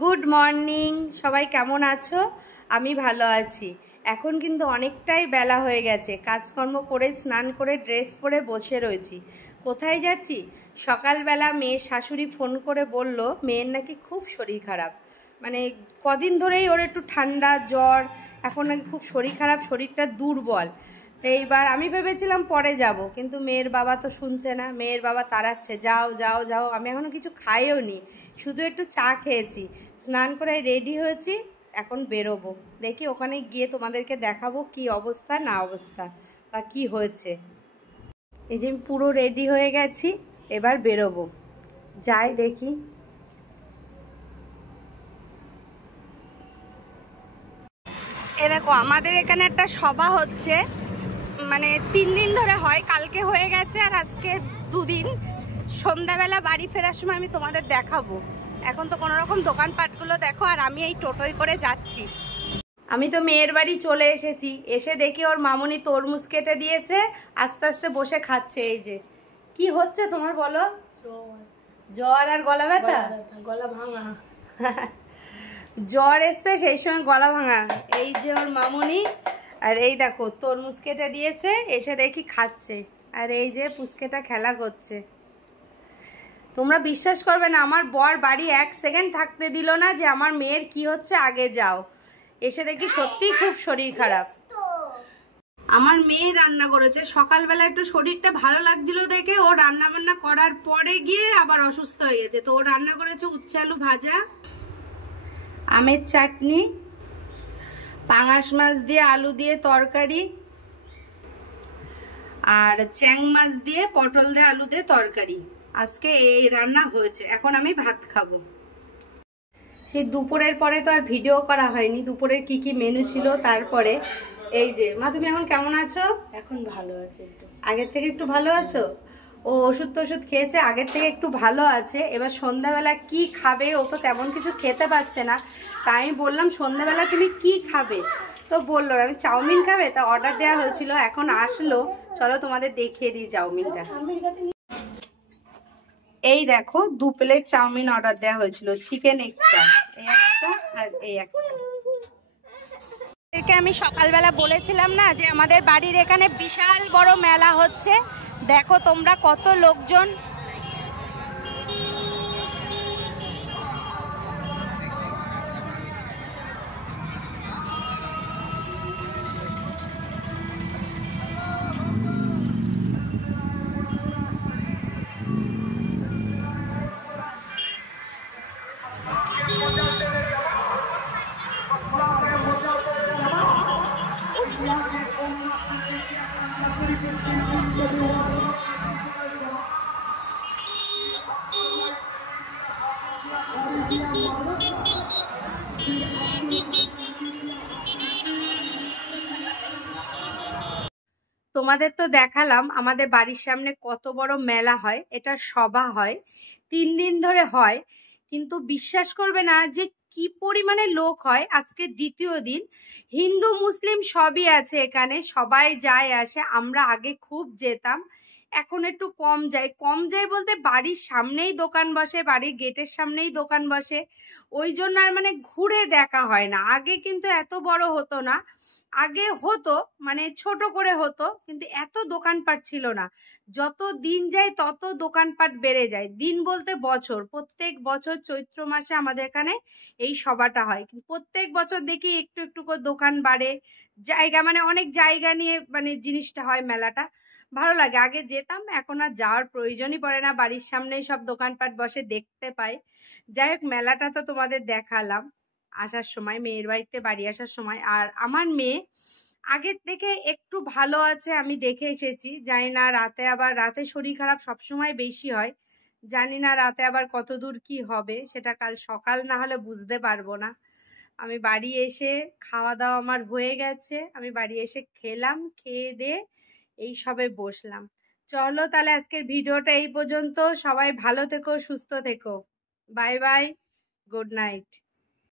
Good morning, সবাই কেমন আছো? আমি ভালো আছি। এখন কিন্তু অনেকটাই বেলা হয়ে গেছে, কাজকর্ম করে স্নান করে ড্রেস পরে বসে রয়েছি। কোথায় যাচ্ছি? সকালবেলা মেয়ের শাশুড়ি ফোন করে বলল মেয়ের নাকি খুব শরীর খারাপ, মানে কদিন ধরেই ওর একটু ঠান্ডা জ্বর, এখন নাকি খুব শরীর খারাপ, শরীরটা দুর্বল। তো এইবার আমি ভেবেছিলাম পরে যাব, কিন্তু মেয়ের বাবা তো শুনছে না, মেয়ের বাবা তাড়াচ্ছে, যাও যাও যাও। আমি এখনও কিছু খাইও নি, শুধু একটু চা খেয়েছি, স্নান করে রেডি হয়েছি, এখন বেরোবো। দেখি ওখানে গিয়ে তোমাদেরকে দেখাবো কি অবস্থা না অবস্থা বা কি হয়েছে। এই যে পুরো রেডি হয়ে গেছি, এবার বেরোবো, যাই দেখি। এ দেখো, আমাদের এখানে একটা সভা হচ্ছে, মানে 3 দিন ধরে হয়, কালকে হয়ে গেছে আর আজকে 2 দিন। সন্ধ্যাবেলা বাড়ি ফেরার সময় আমি তোমাদের দেখাবো। এখন তো কোনো রকম দোকানপাটগুলো দেখো, আর আমি এই টোটোয় করে যাচ্ছি। আমি তো মেয়ের বাড়ি চলে এসেছি, এসে দেখি ওর মামুনি তরমুজ কেটে দিয়েছে, আস্তে আস্তে বসে খাচ্ছে। এই যে কি হচ্ছে তোমার বলো? জ্বর আর গলা ব্যথা, গলা ভাঙা। জ্বর এসছে, সেই সময় গলা ভাঙা। এই যে ওর মামুনি, আর এই দেখো তরমুজ কেটে দিয়েছে, এসে দেখি খাচ্ছে, আর এই যে পুচকেটা খেলা করছে। তোমরা বিশ্বাস করবে না, আমার বর বাড়ি 1 সেকেন্ড থাকতে দিল না যে আমার মেয়ের কি হচ্ছে, আগে যাও। এসে দেখি সত্যি খুব শরীর খারাপ। আমার মেয়ে রান্না করেছে, সকালবেলা একটু শরীরটা ভালো লাগছিল দেখে ও রান্না বান্না করার পরে গিয়ে আবার অসুস্থ হয়ে গেছে। তো ও রান্না করেছে উচ্ছে আলু ভাজা, আমের চাটনি, পাঙাশ মাছ দিয়ে আলু দিয়ে তরকারি, আর চ্যাং মাছ দিয়ে পটল দিয়ে আলু দিয়ে তরকারি। আজকে এই রান্না হয়েছে, এখন আমি ভাত খাবো। সেই দুপুরের পরে তো আর ভিডিও করা হয়নি, দুপুরের কি কি মেনু ছিল। তারপরে এই যে মা, তুমি এখন কেমন আছো? এখন ভালো আছে, একটু আগের থেকে একটু ভালো আছো? ও ওষুধ টষুধ খেয়েছে, আগের থেকে একটু ভালো আছে। এবার সন্ধ্যাবেলা কি খাবে, ও তো তেমন কিছু খেতে পারছে না, তাই আমি বললাম সন্ধ্যাবেলা তুমি কি খাবে? তো বললো আমি চাউমিন খাবে, তা অর্ডার দেওয়া হয়েছিল, এখন আসলো, চলো তোমাদের দেখিয়ে দিই চাউমিনটা। এই দেখো 2 প্লেট চাউমিন অর্ডার দেওয়া হয়েছিল, চিকেন একটা, এই একটা আর এই একটা। আমি সকালবেলা বলেছিলাম না যে আমাদের বাড়ির এখানে বিশাল বড় মেলা হচ্ছে, দেখো তোমরা কত লোকজন। তোমাদের তো দেখালাম আমাদের বাড়ির সামনে কত বড় মেলা হয়, এটা সভা হয়, 3 দিন ধরে হয়। কিন্তু বিশ্বাস করবে না যে কি পরিমাণে লোক হয়। আজকে 2য় দিন, হিন্দু মুসলিম সবই আছে এখানে, সবাই যায় আসে। আমরা আগে খুব যেতাম, এখন একটু কম যাই। কম যাই বলতে বাড়ির সামনেই দোকান বসে, বাড়ির গেটের সামনেই দোকান বসে, ওই জন্য আর মানে ঘুরে দেখা হয় না। আগে কিন্তু এত বড় হতো না, আগে হতো মানে ছোট করে হতো, কিন্তু এত দোকানপাট ছিল না। যত দিন যায় তত দোকানপাট বেড়ে যায়, দিন বলতে বছর। প্রত্যেক বছর চৈত্র মাসে আমাদের এখানে এই সভাটা হয়, কিন্তু প্রত্যেক বছর দেখি একটু একটু করে দোকান বাড়ে, জায়গা মানে অনেক জায়গা নিয়ে মানে জিনিসটা হয়, মেলাটা ভালো লাগে। আগে যেতাম, এখন আর যাওয়ার প্রয়োজনই পড়ে না, বাড়ির সামনেই সব দোকানপাট বসে, দেখতে পাই। যাই হোক, মেলাটা তো তোমাদের দেখালাম আসার সময়, মেয়ের বাড়িতে বাড়ি আসার সময়। আর আমার মেয়ে আগের থেকে একটু ভালো আছে, আমি দেখে এসেছি। জানি না রাতে আবার, রাতে শরীর খারাপ সবসময় বেশি হয়, জানি না রাতে আবার কত দূর কি হবে, সেটা কাল সকাল না হলে বুঝতে পারবো না। আমি বাড়ি এসে খাওয়া দাওয়া আমার হয়ে গেছে, আমি বাড়ি এসে খেলাম, খেয়ে দিয়ে এই সবে বসলাম। চলো তাহলে আজকের ভিডিওটা এই পর্যন্ত, সবাই ভালো থেকো, সুস্থ থেকো, বাই বাই, গুড নাইট।